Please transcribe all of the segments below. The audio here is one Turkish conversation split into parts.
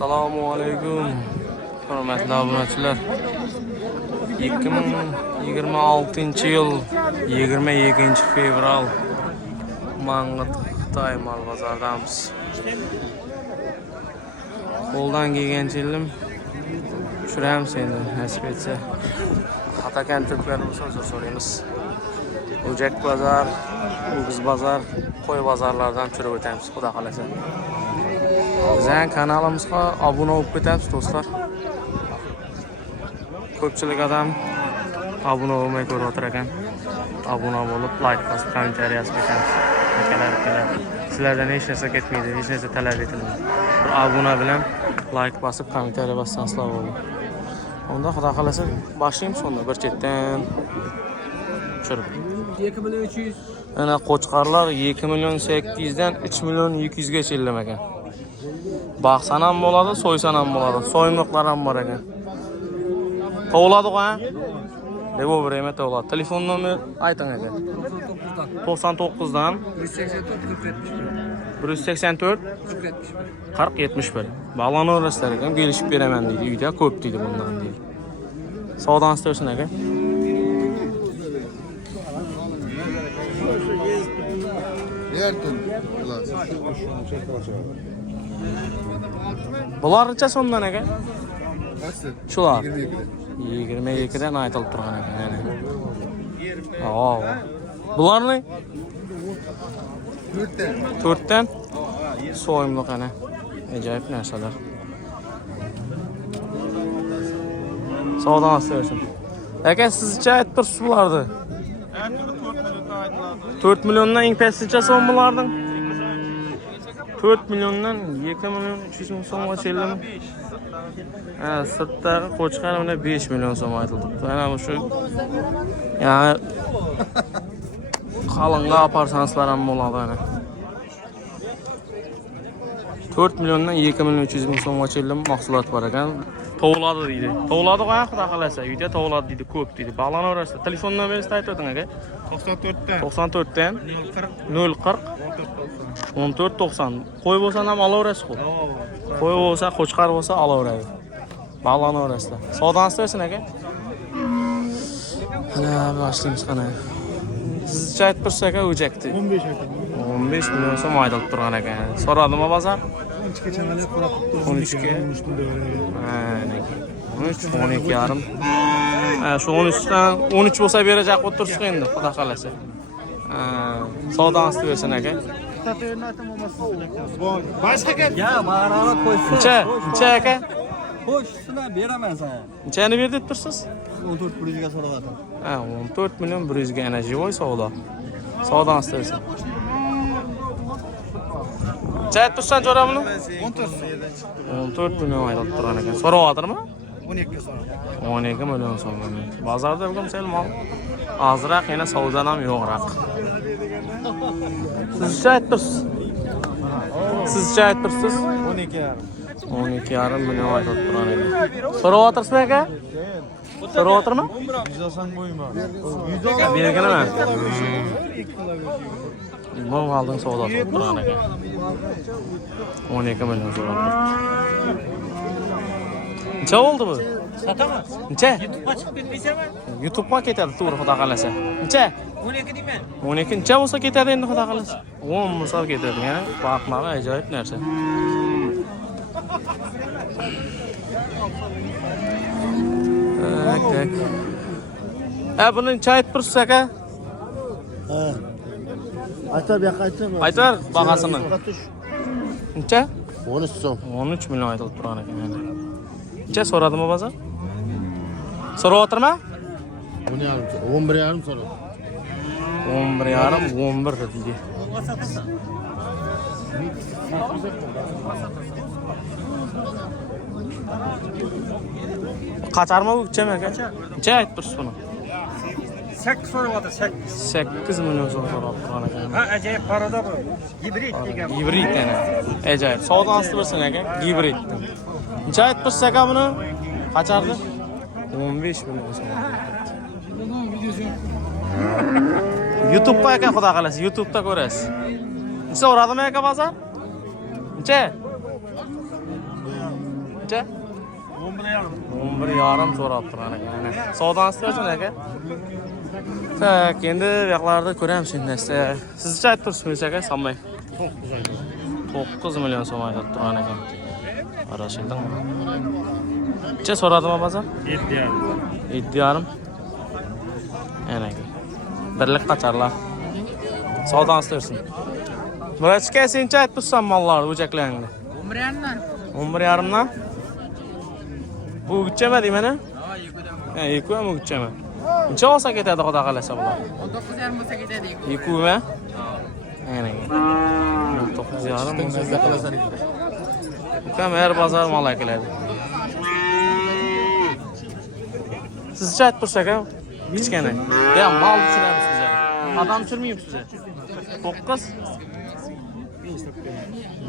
Assalomu alaykum. Hurmatli obunachilar. 2026-yil 22-fevral Mang'it Xitoy mal bozoridamiz. Qo'ldan kelgancha ilim tushiramiz endi nasib etsa. Xatakan to'plarimizni o'zir so'raymiz. O'jak bozor, Ugiz bozor, qo'y bozorlaridan tushirib o'tamiz, xudo xolasa. Bizning kanalimizga obuna bo'lib ketamiz do'stlar. Ko'pchilik odam obuna bo'lmay ko'rib o'tir ekan. Obuna bo'lib, like bosib, kommentariy yozib ketamiz. Akalar. Sizlardan hech narsa ketmaydi, hech narsa talab etilmaydi. Bir obuna bilan like bosib, kommentariy bossangiz bo'ladi. Onda xudo xolasa boshlaymiz onda bir chetdan tushirib. 2.300. Ana qo'chqarlar 2.800 dan 3.200 gacha illamagan. Baqsan ham bo'ladi, so'ysan ham bo'ladi. So'ymoqlar ham bor ekan. Tovladi-ku, ha? Debo bireme tovladi. Telefon nomer ayting aka. 99 dan 184 40 71. Bog'lana o'rasizlar ekan, kelishib beraman deydi. Uyda ko'p deydi bundan deydi. Savdan istersin aka. Yerdim. Bular necha so'mdan aka? Qaysi? Shular 22. 22 dan aytilib turgan ekan. Bularni 4 dan so'yimli qana. Ajoyib narsalar. Savdan istersin. Aka sizcha aytib tursiz bularni? 4 milyondan eng pastgacha so'm bularning. 4 milyondan 2 milyon 300 ming so'mga keldim. Sirtdagi qo'chqar mana 5 million so'm aytildi. Mana shu ya'ni qalingga aparsansizlar ham bo'ladi ana. 4 milyondan 2 milyon 300 ming so'mga keldim, mahsulot bor ekan. Tovladi deydi. Tovladi-ku, xudo xolasa, uyda tovladi deydi, ko'p deydi. Bog'lanaverasiz. Telefon nomeringizni aytib o'ting aka. 94 dan 040 1490. Qo'y bo'lsa ham olaverasiz. Qo'y bo'lsa, qo'chqar bo'lsa olaveradi. Bog'lanaverasiz. Savdan istersin aka. Ana boshlaymiz qana. Sizcha aytib tursiz aka o'jakdi. 15 aka. 15 million so'm aytilib turgan ekan. So'radimi bozor? 13 chamalab qolib 13 ga. 12 yarim. Shu 13 dan 13 bo'lsa berajak bo'lib tursiz endi, xudo xolasa. Savdan istersin aka. Boshqa gap. Ya, marhamat qo'ysin. Necha aka? Xo'sh, sizlar beraman sana. Nechani ber deb tursiz? 14 pulga so'rayapman. 14 million 100 ga ana jivoy savdo. Savdan istersin. Chat tursan jo'ra buni? 14 million aytilib turgan ekan. So'rayaptirmi? 12 so'rayapman. 12 million so'm. Bozorda bo'lgan sel mol ozroq, yana savdodan ham yo'qroq. Sizcha aytib tursiz? Sizcha aytib tursiz? 12,5 million aytilib turgan ekan. So'rayaptirsizmi aka? So'rayaptirmi? 100 olsang qo'yman. Belgilama. Imom oldin savdo qilib turgan ekan. 12 million so'rayapti. Necha bo'ldi bu? Sotaman. Necha? YouTube'ga chiqib ketmaysanmi? YouTube'ga ketadi, to'g'ri, xudo xolasa. Necha? 12 deyman. 12 necha bo'lsa ketadi endi, xudo xolasa. 10 bo'lsa ketadi, yana vaqtmag'i ajoyib narsa. Tak. Buni necha aytib tursiz aka? Aytar bu yoqqa aytma. Aytar bahasini. Necha? 13 so'm. 13 million aytilib turgan ekan. Necha so'radimi bozor? So'rayaptirmi? 11,5 so'radi. 11,5, 11 deydi. Qatarmi bu kichami aka? Necha aytib tursiz buni? 8 so'rayapti, 8 million so'm so'rab turgan ekan. Ha, ajoyib paroda bu. Gibrid degan. Gibrid ana. Ajoyib. Savdo istersin aka, gibrid. Necha aytib tursiz aka buni? Qachardi? 15 million so'm. YouTube'da aka, xudo xolasa, YouTube'da ko'rasiz. Necha so'radimi aka bozor? Necha? Qancha? 11,5. 11,5 so'rab turgan ekan. Ana. Savdoni istiyorsan aka? Tak, endi bu yoqlarda ko'ramiz endi. Sizcha aytib tursiz aka, sanmay. 9 million so'm aytib turgan ekan. Qarashildingmi? Necha so'radimi bozor? 7,5. 7,5. Ana. Birlik qacharlar. Savdoni istiyorsan. Burachka sencha aytib tursan mollar, o'jaklaringni. 11,5'dan. 11,5dan. Bu gitchama deymana? Ha, yiku ham gitchama. Necha olsa ketadi xudo qalasa bular? 19,5 bo'lsa ketadi. Yikumi? Ana. 9,5 bo'lsa qilasan. ukam har bozor mol keladi. Sizcha aytib tursak ha? Kichkina. Ya mol tushiramiz sizga. Odam tushirmayapsiz. 9.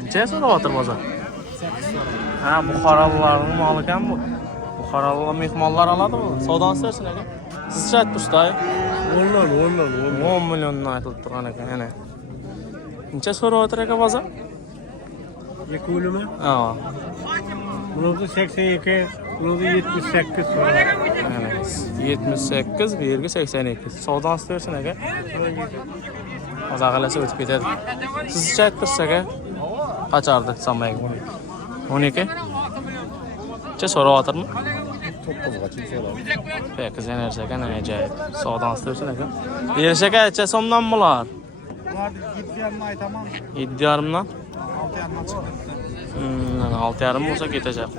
Necha so'rayapti bozor? Ha, Buxoroliklarning moli ekan bu. Buxorolik mehmonlar oladimi? Savdoni istersin aka. Sizcha aytib tursa-yu? 10 milliondan aytilib turgan ekan, ana. Necha so'rayapti aka bozor? Yekulimi? Ha. Bunisi 82, bunisi 78 so'radi. Ana. 78, bu yerga 82. Savdoni istersin aka. Xudo qalasa o'tib ketadi. Sizcha aytib tursa aka? Qachardi sanmayga? 12. Necha so'rayaptimi? 9'ga so'rab. Peki, sen ersek ana ajoyib. Savdoni istersin aka. Ersek necha so'mdan bular? Bularni 7,5 aytaman. 7,5dan. 6,5 chiqdi. 6,5 bo'lsa ketacak.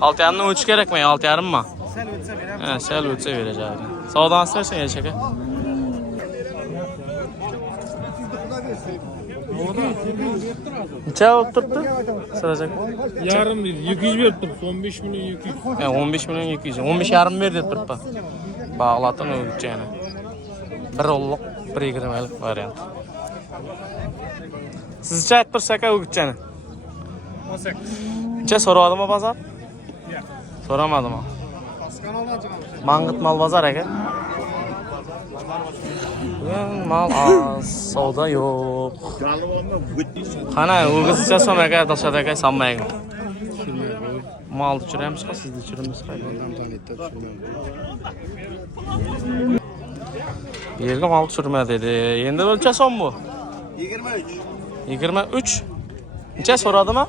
6,5dan o'tish kerakmi? 6,5mi? Sal o'tsa beraman. Ha, sal o'tsa beracak. Savdoni istersin ersek aka. Necha olib turibdi? Sirajak. Yarım bir 200 verib turibdi. 15 milyon 200. 15 milyon 200. 15,5 ber deb turibdi. Bağlatın o'g'itchani. 1 o'g'liq, 1,20lik variant. Sizcha aytib tursak o'g'itchani? 18. Necha so'radimi bozor? Yo'q. So'ramadimi? Kanaldan chiqamiz. Mang'it mal bozor aka. Mal az, savdo yo'q. Qana, o'g'izcha so'm aka, Dilshod aka, sanmaydi. Mal tushiramiz, sizni tushiramiz. Yerga mal tushirma dedi. Endi o'lcha so'm bu? 23. 23. Necha so'radimi?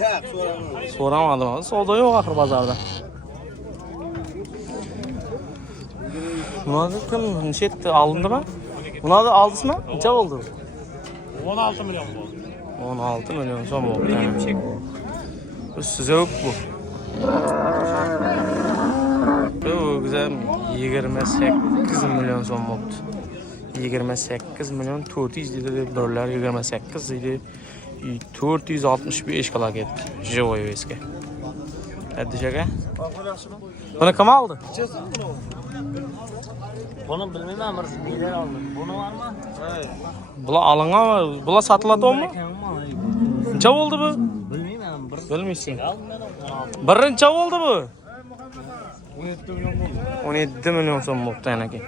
Yo'q, so'ramadim. So'ramadim. Savdo yo'q axir bozorda. Buni kim necha olindimi? Buni oldisizmi? Necha bo'ldi? 16 milyon bo'ldi. 16 milyon so'm bo'ldi. Bu sizga yo'q bu. Bu güzel 28 milyon so'm bo'ldi. 28 milyon 400 dedi dollar, 28 dedi. 465 kala ketdi. Живой веске. Hadi aka. Buni kim oldi? Bunu bilmem bir şeyler aldım. Bunu var mı? Bular olinganmi? Bular sotiladimi? Necha bo'ldi bu? Bilmem bir. Bilmaysan. Aldım. Birinchi bo'ldi bu. 17 milyon bo'ldi. 17 milyon so'm bo'ldi aka.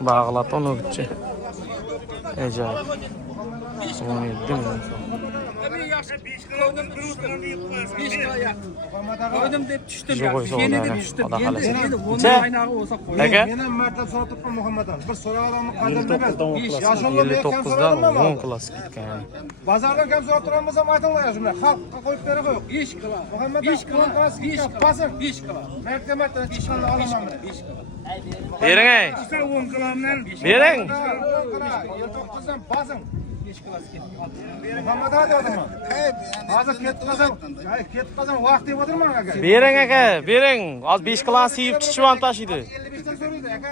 Bağlaton o'g'itchi. Ajoyib. 17 milyon so'm. Koydum deb tushdim. Jo'g'oy savdo Yeni ana. deb tushdim. Xudo Endi qalasa. endi bundan Necha? aynog'i bo'lsa qo'y. Aka? Men ham martab so'rab turibman Muhammaddan. Bir so'raganimni qadrini 59dan bil. o'qilasiz. Yoshimda men kam 59dan so'raganman. 10 klass ketgan. Bozordan kam so'rab turgan bo'lsam aytinglar shunday. Xalqqa qo'yib berib qo'y. 5 kilo. Muhammad 5 kilo. 5 Basın. 5 kilo. Mahkamadan chiqqanini olaman men. 5 kilo. Bering ey. 10 kilodan Bering. 9dan basın. 5 kilo ketdi. Muhammad hadi odamman. Hozir ketib qolsam, ketib qolsam vaqt deb o'tirman aka. Bering aka, bering. Hozir 5 klass siyib chichib ham tashiydi. 55 dan so'raydi aka.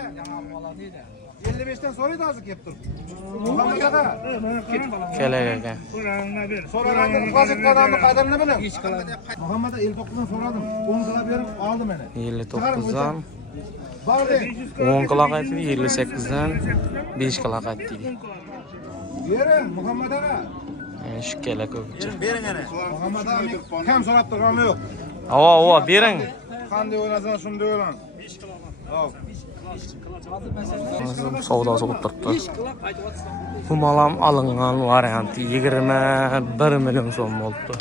55 dan so'raydi hozir kelib turib. Muhammad aka. Kerak aka. So'raganda qilajatganimni qadrini biling. Muhammad 59 dan so'radim. 10 qilib berib oldi meni. 59 dan Bor de. 10 qilaq aytdi, 58 dan 5 qilaq aytdi. Bering Muhammad aka. Shu kerak o'g'itchi. Muhammad aka kam so'rab turganim yo'q. Avo, bering. Qanday o'ylasan shunday o'ylan. Hop. Savdosi bo'lib turibdi. Bu mal ham olingan variant 21 million so'm bo'libdi.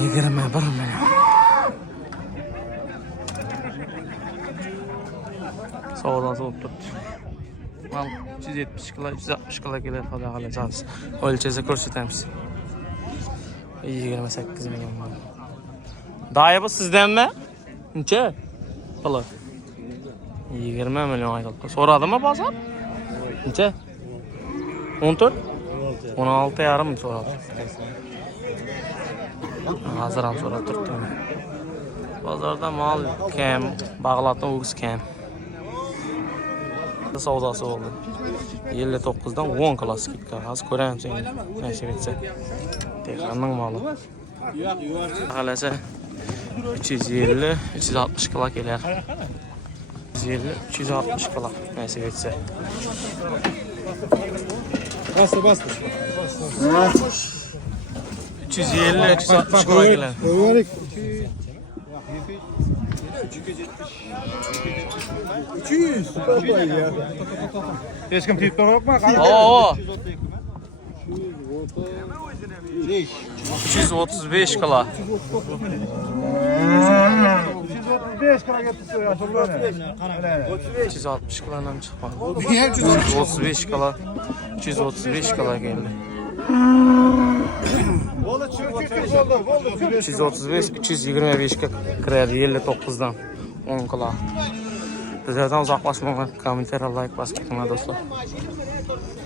21 milyon. Savdası oldu. Mal 370 kilo, 360 kilo gelir falan alacağız. Ölçese ko'rsatamiz. 28 milyon mal. Dayı bu sizden mi? Neçe? Pala. 20 milyon aytıldı. So'radi mi bozor? Neçe? 14? 16 yarım so'radi. Hazır ham so'rab turibdi. Bozorda mal kam, bag'latni o'g'is kam. Savdası oldu. 59'dan 10 klas skidka. Az ko'ramiz endi. Nasib etsa. Texanning mali. Qalasa 350, 360 kilo kelar. 350, 360 kilo nasib etsa. Bastı. 350, 360 kilo kelar. Koyuyoruz. 200. Hiç kim teyip durmakma. Oo. 335 kilo. 335 kilo getirdi ya. 360 kilodan chiqqan. 335 kilo. 335 kilo keldi. 335, 325 ga kiradi 59'dan 10 kilo. Bizlerden uzaklaşmamak, komentar, like basmayı do'stlar.